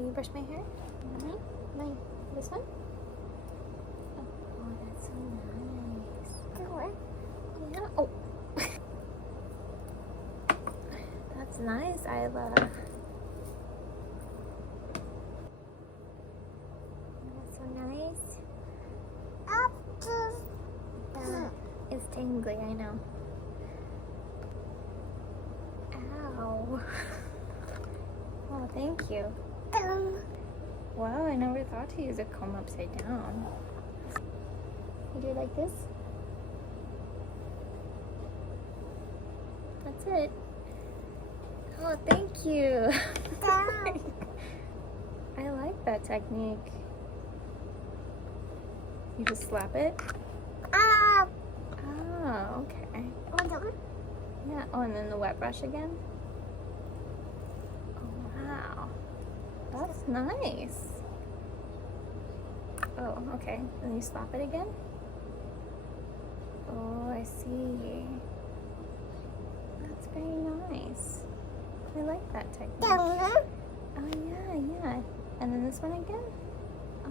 Can you brush my hair? Mine. This one? Oh, that's so nice. Oh, yeah. Oh. That's nice, Isla. That's so nice. It's tingly, I know. Ow. Oh, thank you. Wow, I never thought to use a comb upside down. You do it like this? That's it. Oh, thank you. I like that technique. You just slap it? Oh, okay. Yeah, oh, and then the wet brush again? Oh, wow. That's nice. Oh, okay. Then you slap it again? Oh, I see. That's very nice. I like that technique. Oh, yeah. And then this one again? Oh.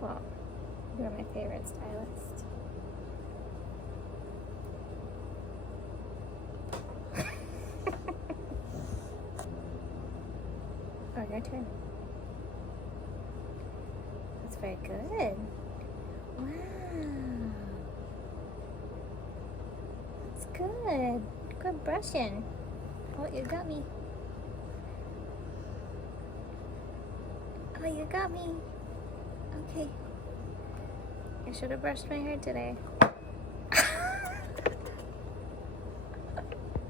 Wow. Well, you're my favorite stylist. Oh, your turn. That's very good. Wow. That's good. Good brushing. Oh, you got me. Oh, you got me. Okay. I should have brushed my hair today.